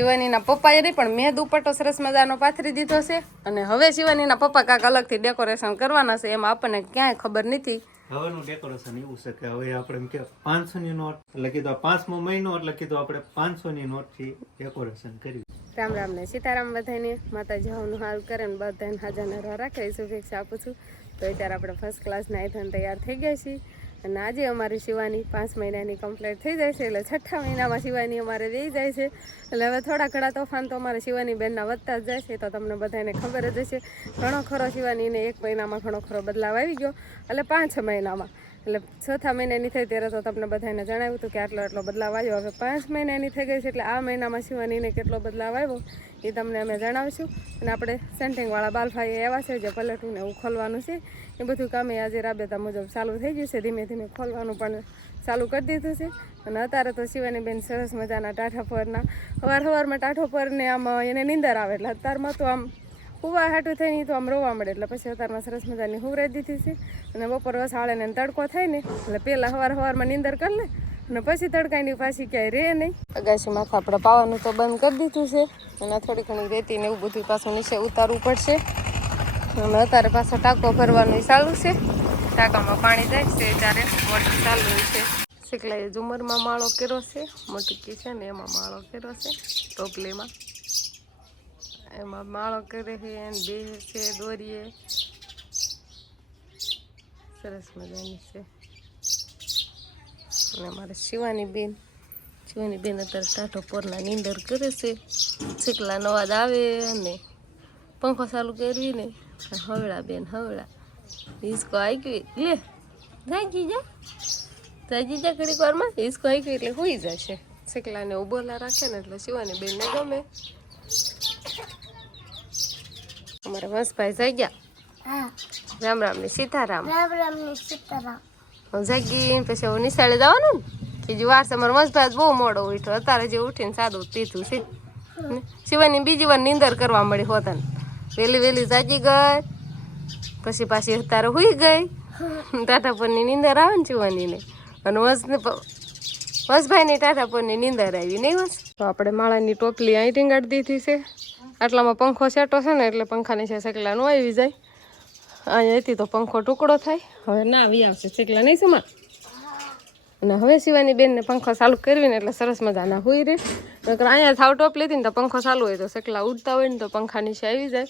શિવાનીના પપ્પાએ નહીં પણ મેં દુપટ્ટો સરસ મજાનો પાથરી દીધો છે. અને હવે શિવાનીના પપ્પા કાંક અલગથી ડેકોરેશન કરવાના છે એમાં આપણને ક્યાંય ખબર નથી. હવેનું ડેકોરેશન એવું છે કે હવે આપણે એમ કે પાંચસો ની નોટ એટલે કીધું પાંચમો મહિનો એટલે કીધું આપણે પાંચસો ની નોટથી ડેકોરેશન કર્યું. રામ રામ ને સીતારામ બધાને માતાજી હવનું હાલ કરે ને બધાને હાજર રાખે શુભેચ્છા આપું છું. તો અત્યારે આપણે ફર્સ્ટ ક્લાસ નાયથન તૈયાર થઈ ગયા છીએ. અને આજે અમારી શિવાની પાંચ મહિનાની કમ્પ્લીટ થઈ જાય છે એટલે છઠ્ઠા મહિનામાં શિવાની અમારે રહી જાય છે. એટલે હવે થોડા ઘણા તોફાન તો અમારે શિવાની બહેનના વધતા જ જાય છે, તો તમને બધાને ખબર જ હશે. ઘણો ખરો શિવાનીને એક મહિનામાં ઘણો ખરો બદલાવ આવી ગયો. એટલે પાંચ મહિનામાં. એટલે ચોથા મહિનાની થઈ ત્યારે તો તમને બધાને જણાવ્યું હતું કે આટલો આટલો બદલાવ આવ્યો. હવે પાંચ મહિનાની થઈ ગઈ છે એટલે આ મહિનામાં શિવાનીને કેટલો બદલાવ આવ્યો એ તમને અમે જણાવીશું. અને આપણે સેન્ટિંગવાળા બાલફાઈ એવા છે જે પલટું ને એવું ખોલવાનું છે. એ બધું કામે આજે રાબેતા મુજબ ચાલુ થઈ ગયું છે. ધીમે ધીમે ખોલવાનું પણ ચાલુ કરી દીધું છે. અને અત્યારે તો શિવાની બેન સરસ મજાના ટાઠા પરના સવાર સવારમાં ટાઠો પર ને આમ એને નીંદર આવે એટલે અત્યારમાં તો આમ હુવા હાટું થઈને તો આમ રોવા મળે એટલે પછી અત્યારમાં સરસ મજાની હુવરાઈ દીધી છે. અને બપોર વસાળે ને તડકો થાય ને, એટલે પહેલાં સવાર સવારમાં નીંદર કરી લે. અને પછી તડકાની પાછી ક્યાંય રહે નહીં. અગાસી માથા આપણે પાવાનું તો બંધ કરી દીધું છે. અને થોડી ઘણી રેતી ને એવું બધું પાછું નીચે ઉતારવું પડશે. અને અત્યારે પાછો ટાંકો ભરવાનું ચાલુ છે. ટાંકામાં પાણી જાય છે ત્યારે મોટર ચાલુ છે. શીખલાએ ઝુમરમાં માળો કર્યો છે. મોટી છે ને એમાં માળો કર્યો છે. ટોપલીમાં. એમાં માળો કરે છે અને બે છે, દોરીએ. સરસ મજાની છે. અને અમારે શિવાની બેન શિવાની બેન અત્યારે કાંઠો પોરના નીંદર કરે છે. શીકલા અવાજ આવે અને પંખો ચાલુ કરવી ને હવળા બેન, હવળા. હિસકો આવી લે, જાગી જા. જાગી જા ઘડીક વારમાં. હિસકો આવી એટલે હોઈ જશે. શીકલાને ઉભોલા રાખે ને એટલે શિવાની બેનને ગમે. અમારા વંશભાઈ જાગ્યા. રામ રામ ને સીતારામ. રામ રામ ને સીતારામ. જાગી પછી હું નિશાળે જવાનું ને બીજી વાર છે મારો વંશભાઈ બહુ મોડો ઉઠ્યો. અત્યારે જે ઉઠીને સાદું પીધું છે. સિવાયની બીજી વાર નીંદર કરવા મળી હોતાને. વહેલી વહેલી જાગી ગઈ પછી પાછી અત્યારે હુઈ ગઈ. ટાટા પરની નીંદર આવે ને શિવાનીને. અને વંશને વંશભાઈની ટાટા પરની નીંદર આવી નહીં વંશ? તો આપણે માળાની ટોપલી અહીં ટીંગાડી દીધી છે. આટલામાં પંખો સેટો છે ને એટલે પંખાની છે સકલાનું આવી જાય. અહીંયાથી તો પંખો ટુકડો થાય. હવે ના આવી આવશે. શેકલા નહીં સમા અને હવે સિવાયની બેનને પંખો ચાલુ કરવી ને એટલે સરસ મજાના હોઈ રહે. નકર અહીંયા થાવ ટોપ લીધી ને તો પંખો ચાલુ હોય તો શેકલા ઉડતા હોય ને તો પંખા નીચે આવી જાય.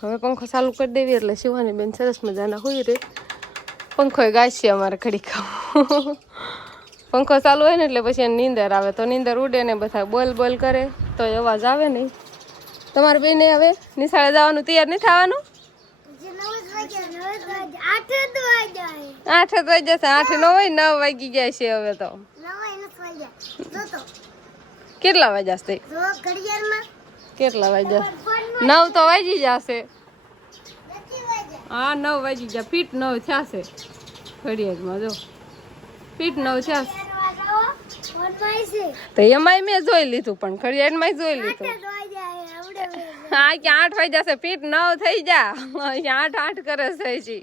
હવે પંખો ચાલુ કરી દેવી એટલે શિવાની બેન સરસ મજાના હોઈ રહે. પંખો ગાય અમારે અમારે ઘડીક. પંખો ચાલુ હોય ને એટલે પછી નીંદર આવે. તો નીંદર ઉડે ને બધા બોલ બોલ કરે. તો અવાજ આવે નહીં. તમારે બેને હવે નિશાળે જવાનું તૈયાર નહીં થવાનું? આઠ જ વાગી આઠ જ વાગ્યા છે આઠ નવ હોય નવ વાગી ગયા છે હવે તો. કેટલા વાગ્યા છે? કેટલા વાગ્યા? નવ તો વાગી જશે. હા નવ વાગી ગયા. ફીટ નવ થયા છે. ઘડિયાળમાં જો. ફીટ નવ થયા તો એમાંય મેં જોઈ લીધું, પણ ઘડિયાળમાં જોઈ લીધું. હા, કે આઠ વાગ્યા છે, ફીટ નવ થઈ જા. આઠ આઠ કરે છે હજી.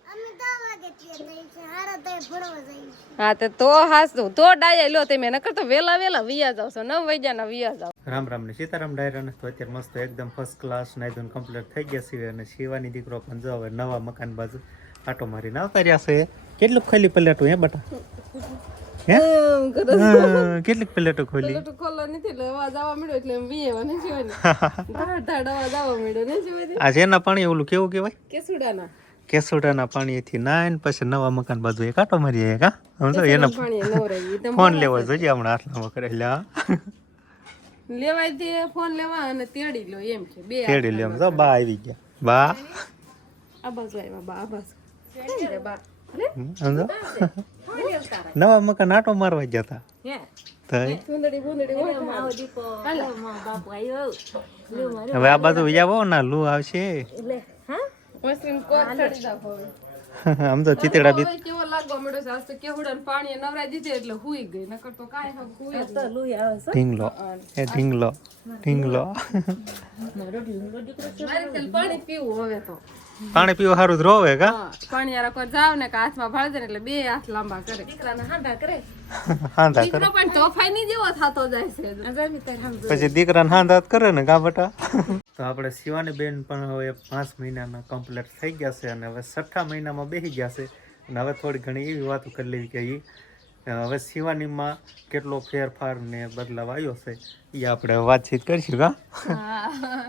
હા, તો તો હાસું, તો ડાયા લો તમે, નકર તો વેલા વેલા વિયા જાવ છો, નવ વાગ્યા ના વિયા જાવ. રામ રામ ને સીતારામ ડાયરાને તો અત્યારે મસ્ત એકદમ ફર્સ્ટ ક્લાસ નાયધોન કમ્પ્લીટ થઈ ગયા છે અને શિવાની દીકરો પણ જો હવે નવા મકાન બાજુ આટો મારીને આવતા રહ્યા છે. કેટલું ખાલી પલેટું હે બટા? હે? કેટલીક પ્લેટો ખોલી? ખોલો નથી એટલે અવાજ આવવા મળ્યો એટલે એમ વિયેવા ને શિવાની. ધાડ ધાડ અવાજ આવવા મળ્યો ને શિવાની? આ જેના પાણી ઓલું કેવું કહેવાય? કેસુડાના. કેસોડાના પાણીથી નાઈન પછી નવા મકાન બાજુ એક આટો મારી આયા કા? સમજો એના પાણી ફોન લેવો જોઈએ હમણાં હાથના કરે લ્યા. લેવાય તે ફોન લેવા અને તેડી લો એમ છે. બે કેડી લે તો બા આવી ગયા. બા. આ બાજુ આવ્યા બા આ બાજુ. બા? સમજો. નવા મકાન આટો મારવા ગયા હતા હવે આ બાજુ બહુ ના લુ આવશે. આમ તો ચિતડા બી કેવો લાગવા મળ્યો છે? આજ તો કેવડન પાણી નવરાઈ દીધી એટલે હુઈ ગઈ નકર તો કાઈ હક હુઈ જ નહીં. ઢીંગલો. એ ઢીંગલો. ઢીંગલો. પાણી પીવું હવે તો. પાણી પીવું સારું જ રોવે કા? પાણી યાર કોઈ જાવ ને કે હાથમાં ને એટલે બે હાથ લાંબા કરે. દીકરાને હાંડા કરે. હાંડા કરે. દીકરો પણ તોફાઈ ની જેવો થતો જાય છે. પછી દીકરાને હાંડા કરે ને કા બેટા તો આપણે શિવાની બેન પણ હવે પાંચ મહિનાના કમ્પ્લીટ થઈ ગયા છે અને હવે છઠ્ઠા મહિનામાં બેસી ગયા છે. અને હવે થોડી ઘણી એવી વાતો કરી લેવી કે એ હવે શિવાનીમાં કેટલો ફેરફાર ને બદલાવ આવ્યો છે એ આપણે વાતચીત કરીશું કા હા.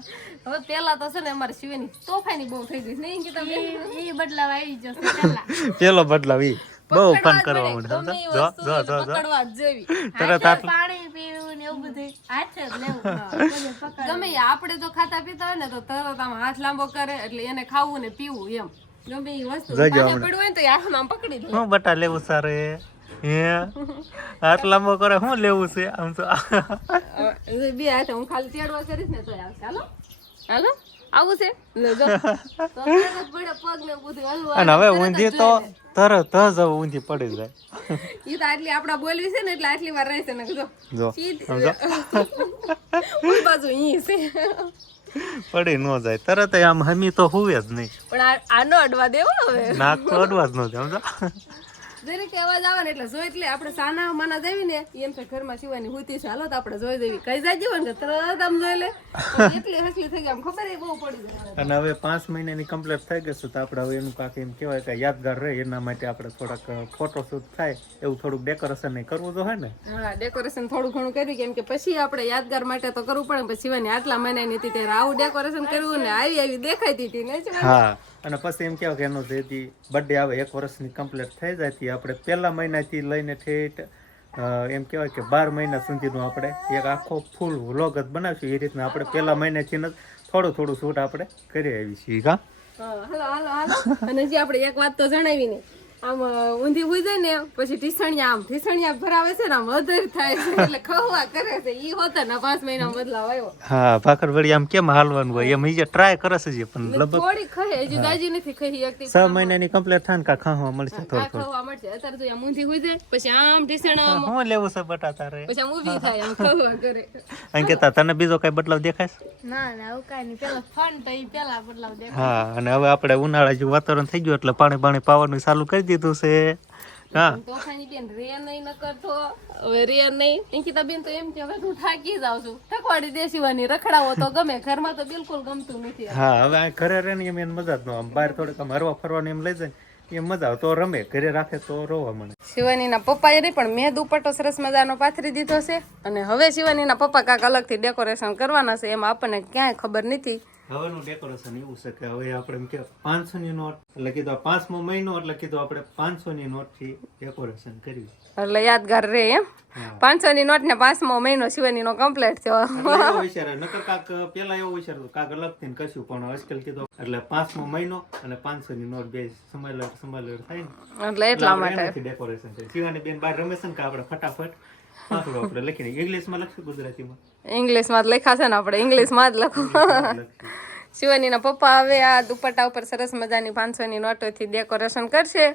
હવે પેલા તો છે ને અમારે શિવાની તોફાની બહુ થઈ ગઈ નહીં કે તમે એ બદલાવ આવી જશે પેલો બદલાવ ઈ. બહુ ફન કરવા માંડે જો જો જો જો. તરત આટલું પાણી પીવું ને એવું બધું. હાથે લેવું. ગમે આપણે જો ખાતા પીતા હોય ને તો તરત આમ હાથ લાંબો કરે એટલે એને ખાવું ને પીવું એમ. ગમે એ વસ્તુ પડ્યું હોય તો આખું હાથમાં પકડી લે હું બટા લેવું સારે? હે? લાંબો કરે શું લેવું છે? આમ તો બે હાથે હું ખાલી તેડવા કરીશ ને તો આવશે. હાલો? હાલો? આવું છે? તો અને હવે ઊંધી તો તરત જ હવે ઊંધી પડી જાય. ઈ તો આટલી આપડા બોલવી છે ને એટલે આટલી વાર રહેશે ને જો. જો સમજો? ઓલી બાજુ ઈ છે. પડી ન જાય. તરત આમ હમી તો હુવે જ નહીં. પણ આ આનો અડવા દેવો હવે. નાક તો અડવા જ ન સમજો? જરીક અવાજ આવે ને એટલે જોઈ એટલે આપણે સાના માના દેવી ને એમ કે ઘરમાં સિવાની હુતી છે. હાલો તો આપણે જોઈ દેવી. કઈ જાય જીવન ને તરત આમ જોઈ લે. એટલી હસલી થઈ ગઈ આમ ખબર બહુ પડી જાય અને હવે પાંચ મહિનાની કમ્પ્લીટ થઈ ગઈ છે તો આપણે હવે એનું કાંક એમ કહેવાય કે યાદગાર રહે. એના માટે આપણે થોડાક ફોટોશૂટ થાય એવું થોડુંક ડેકોરેશન કરવું તો હોય ને. હા ડેકોરેશન થોડું ઘણું કર્યું કેમ કે પછી આપણે યાદગાર માટે તો કરવું પડે પછી શિવાની આટલા મહિનાની હતી ત્યારે આવું ડેકોરેશન કર્યું ને આવી આવી દેખાતી હતી ને હા. અને પછી એમ કહેવાય કે એનો જેથી બર્થડે આવે એક વર્ષની કમ્પ્લીટ થઈ જાય તી. આપણે પહેલા મહિનાથી લઈને ઠેઠ એમ કહેવાય કે બાર મહિના સુધીનું આપણે એક આખો ફૂલ વ્લોગ જ બનાવશું. એ રીતના આપણે પહેલા મહિનાથી જ થોડું થોડું શૂટ આપણે કરી આવી છીએ હા, હાલો હાલો હાલો. અને જે આપણે એક વાત તો જણાવી ને આમ ઊંધી હોય જાય ને પછી ઢીસણિયા આમ ઢીસણિયા ભરાવે છે ને આમ અધર થાય છે એટલે ખવા કરે છે. ઈ હોતા ના પાંચ મહિના બદલાવ આવ્યો. હા ભાખર વળી આમ કેમ હાલવાનું હોય? એમ ઈ ટ્રાય કરે છે જે પણ લગભગ થોડી ખહે હજુ દાજી નથી ખાઈ શકતી છ મહિનાની કમ્પ્લીટ થાય ને કા ખાવા મળશે થોડું થોડું. ખાવા મળશે. અત્યારે તો આમ ઊંધી હોય જાય પછી આમ ઢીસણ આમ શું લેવું છે બટા તારે પછી આમ ઊભી થાય આમ ખવા કરે. અંકિતા તને બીજો કઈ બદલાવ દેખાય છે? ના ના આવું કાંઈ નહીં. પેલા ફન તો ઈ પેલા બદલાવ દેખાય. હા અને હવે આપણે ઉનાળા જેવું વાતાવરણ થઈ ગયું એટલે પાણી પાણી પાવાનું ચાલુ કરી દીધું છે. હા. તોફાની બેન રે નહીં ન કરતો હવે રે નહીં. અંકિતા બેન તો એમ કે હવે તું થાકી જાવ છું. થકવાડી દેશીવાની રખડાવો તો ગમે. ઘરમાં તો બિલકુલ ગમતું નથી. હા હવે આ ઘરે રહે ને એમ એને મજા જ ન. આમ બહાર થોડીક આમ હરવા ફરવાનું એમ લઈ જાય ને એમ મજા આવે. તો રમે. ઘરે રાખે તો રોવા મને શિવાનીના પપ્પાએ નહીં પણ મેં દુપટ્ટો સરસ મજાનો પાથરી દીધો છે. અને હવે શિવાનીના પપ્પા કાંક અલગથી ડેકોરેશન કરવાના છે. એમાં આપણને ક્યાંય ખબર નથી. હવેનું ડેકોરેશન એવું છે કે હવે આપણે એમ કે પાંચસો ની નોટ એટલે કીધું આ પાંચમો મહિનો એટલે કીધું આપણે પાંચસો ની નોટથી ડેકોરેશન કર્યું. એટલે યાદગાર રે એમ. હા. પાંચસો ની નોટ ને પાંચમો મહિનો શિવાનીનો કમ્પ્લીટ થયો. એવો વિચાર નકર કાક પેલા એવો વિચાર છે કાક અલગ થઈને કશું પણ આજકાલ કીધું એટલે પાંચમો મહિનો અને પાંચસો ની નોટ બે સંભાળ સંભાળ થાય ને. એટલે એટલા માટે. ડેકોરેશન છે શિવાની બેન બહાર રમેશ ને કે આપણે ફટાફટ પાંચડો આપણે. લખીને ઇંગ્લિશમાં લખશું ગુજરાતીમાં? ઇંગ્લિશમાં જ લખાશે ને આપણે. ઇંગ્લિશમાં જ લખો. શિવાનીના પપ્પા હવે આ દુપટ્ટા ઉપર સરસ મજાની પાંચસોની નોટોથી ડેકોરેશન કરશે.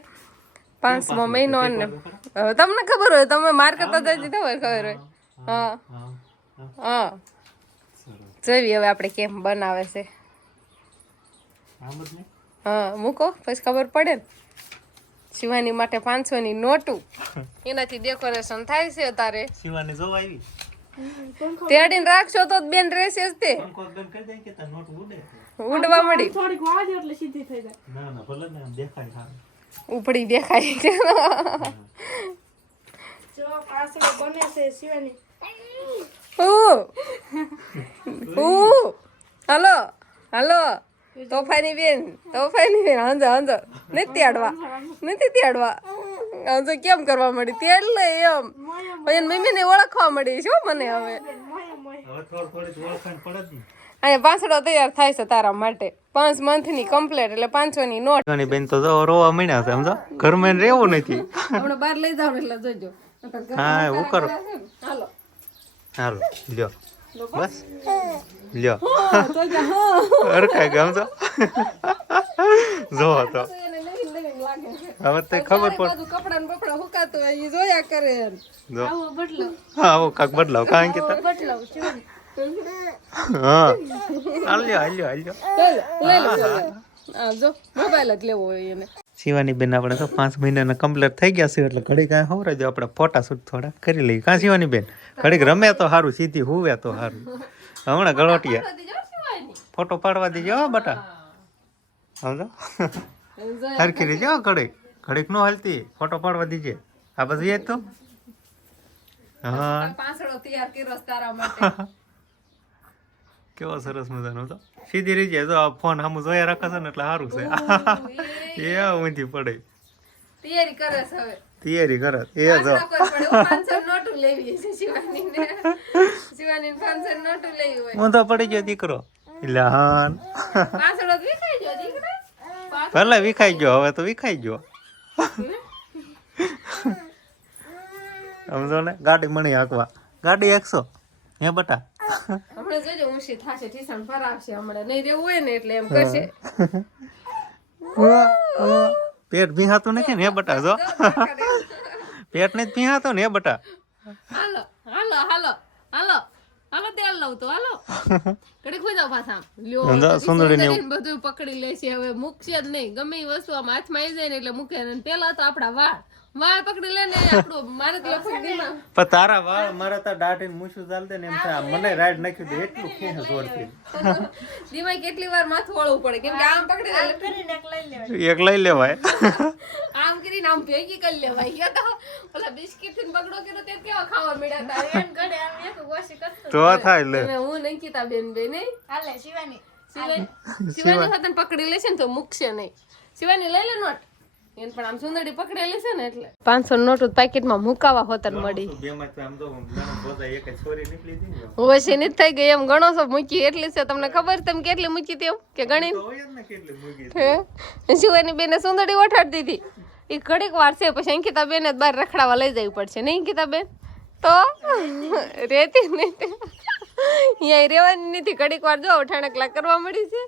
પાંચમો મહિનો ને તમને ખબર હોય તમે માર્કેટ તો જઈ ખબર ખબર હોય. હા હા જોઈએ હવે આપણે કેમ બનાવે છે. હા મૂકો પછી ખબર પડે ને. શિવાની માટે પાંચસોની નોટું. એનાથી ડેકોરેશન થાય છે તારે. શિવાની જો આવી. તેડીને રાખશો તો જ બેન રેસે જ તે. પંખો બંધ કરી દે કે તાર નોટ ઉડે. ઉડવા મળી. થોડીક વાજ એટલે સીધી થઈ જાય. ના ના ભલે ને દેખાય સારું. ઉપડી દેખાય જો પાસળો બને છે શિવાની. ઉ ઓ હલો. હલો. તોફાની બેન તોફાની બેન હંજો હંજો. નથી તેડવા નથી તેડવા. હંજો કેમ કરવા મળી તેડ લે એમ. પછી મમ્મી ને ઓળખવા મળી શું મને હવે. અને ને. પાંચડો તૈયાર થાય છે તારા માટે. પાંચ મંથની કમ્પ્લેટ એટલે પાંચસો ની નોટ શિવાની બેન તો રોવા મળ્યા છે સમજો? ઘરમાં રહેવું નથી. હમણાં બહાર લઈ જાવ એટલે જોજો. હા એવું કરો. હાલો. હાલો લ્યો. બસ. લ્યો. અરખાય ગમ તો જો તો હવે તે ખબર પડ કપડા ને બપડા હુકાતો હોય ઈ જોયા કરે આવો બદલો. હા આવો કાક બદલાવ કાં કે બદલાવ હા. હાલ્યો હાલ્યો હાલ્યો. લે લે આ જો મોબાઈલ જ લેવો હોય એને. શિવાની બેન આપણે તો પાંચ મહિનાના કમ્પ્લીટ થઈ ગયા છે એટલે ઘડીક આ ખબર જો આપણે ફોટા શૂટ થોડા કરી લઈએ. કાં શિવાની બેન? ઘડીક રમે તો સારું સીધી હુવે તો સારું હમણાં ગળોટિયા. ફોટો પાડવા દેજો હો બટા. સમજો સરખી રીતે ઘડીક. ઘડીક નો હાલતી. ફોટો પાડવા દીજે. આ બધું એ તો? હા. પાંસળો તૈયાર કર્યો તારા માટે. કેવો સરસ મજાનો તો સીધી રીતે જો આ ફોન સામું જોયા રાખે છે ને એટલે સારું છે. એ ઊંધી પડે. તૈયારી કરે છે હવે. તૈયારી કરે. એ જો. નોટું લેવી છે શિવાનીને. શિવાનીને પાંચસો નોટું લેવી હોય. ઊંધો પડી ગયો દીકરો. એટલે હાન. પાંસળો વિખાઈ ગયો દીકરો. ભલે વિખાઈ ગયો હવે તો વિખાઈ ગયો. સમજો ને? ગાડી મણી હાંકવા ગાડી એકસો. હે બટા? હમણાં જોજો ઊંચી થાશે ઠીસણ ફરાવશે હમણાં. નહીં રહેવું હોય ને એટલે એમ કરશે પેટ ભીહાતું નથી ને બટા જો. પેટ ને જ ભીહાતો ને બટા. હાલો હાલો હાલો હાલો હાલો તેલ લઉં તો હાલો. કડી ખોઈ જાવ પાછા. લ્યો સુંદરી સુંદરીને બધું પકડી લેશે. હવે મૂકશે જ નહીં. ગમે એ વસ્તુ આમ હાથમાં આવી જાય ને એટલે મૂકે. ને પેલા તો આપડા વાળ. વાળ પકડી લે ને મારે તો પણ તારા વાળ મારા તો દાઢી ને મૂછું ચાલતે ને એમ થાય. મને રાઈડ નાખ્યું તો એટલું ખેંચ જોરથી. દીમાં કેટલી વાર માથું વાળવું પડે. કેમ કે આમ પકડી લે એક લઈ લેવાય. આમ કરીને આમ ભેગી કરી લેવાય. યા તો ઓલા બિસ્કિટથી બગડો કર્યો તે કેવા ખાવા મળ્યા તો? થાય લે. હું અંકિતા બેન બે શિવાની. શિવાની શિવાની સાથે પકડી લેશે ને તો મૂકશે નહીં. શિવાની લઈ લે નોટ. એને પણ આમ સુંદરી પકડેલી છે ને એટલે. પાંચસો નોટ પેકેટમાં મુકાવા હોતન મળી. બે માં આમ તો બધા એક છોરી નીકળી હતી ને ઓછી નથી થઈ ગઈ એમ ગણો સો મૂકી એટલી છે તમને ખબર તમે કેટલી મૂકી તેમ કે ગણી તો હોય ને કેટલી મૂકી હે? શિવાની બેને સુંદરી ઓઠાડી દીધી. એ ઘડીક વાર છે પછી અંકિતા બેને જ બહાર રખડાવા લઈ જવી પડશે નહીં અંકિતા બેન? તો? રેતી નહીં અહીંયા રેવાની નથી. ઘડીક વાર જો ઠાણકલા કરવા મળી છે.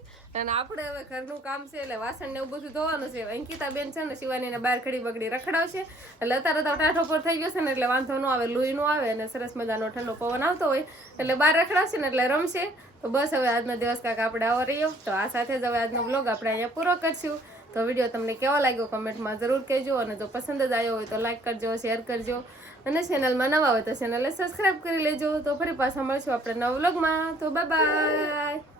અને આપણે હવે ઘરનું કામ છે એટલે વાસણ ને એવું બધું ધોવાનું છે. અંકિતા બેન છે ને શિવાનીને બહાર ખડી બગડી રખડાવશે. એટલે અત્યારે તો ટાઢો પર થઈ ગયો છે ને એટલે વાંધો ન આવે, લુઈ નો આવે અને સરસ મજાનો ઠંડો પવન આવતો હોય. એટલે બહાર રખડાવશે ને એટલે રમશે. તો બસ હવે આજનો દિવસ કાંક આપણે આવો રહ્યો. તો આ સાથે જ હવે આજનો બ્લોગ આપણે અહીંયા પૂરો કરશું. તો વીડિયો તમને કેવો લાગ્યો કમેન્ટમાં જરૂર કહેજો અને જો પસંદ જ આવ્યો હોય તો લાઈક કરજો શેર કરજો. અને ચેનલમાં નવા હોય તો ચેનલને સબસ્ક્રાઈબ કરી લેજો. તો ફરી પાછા મળશું આપણે નવા વ્લોગમાં તો બાય બાય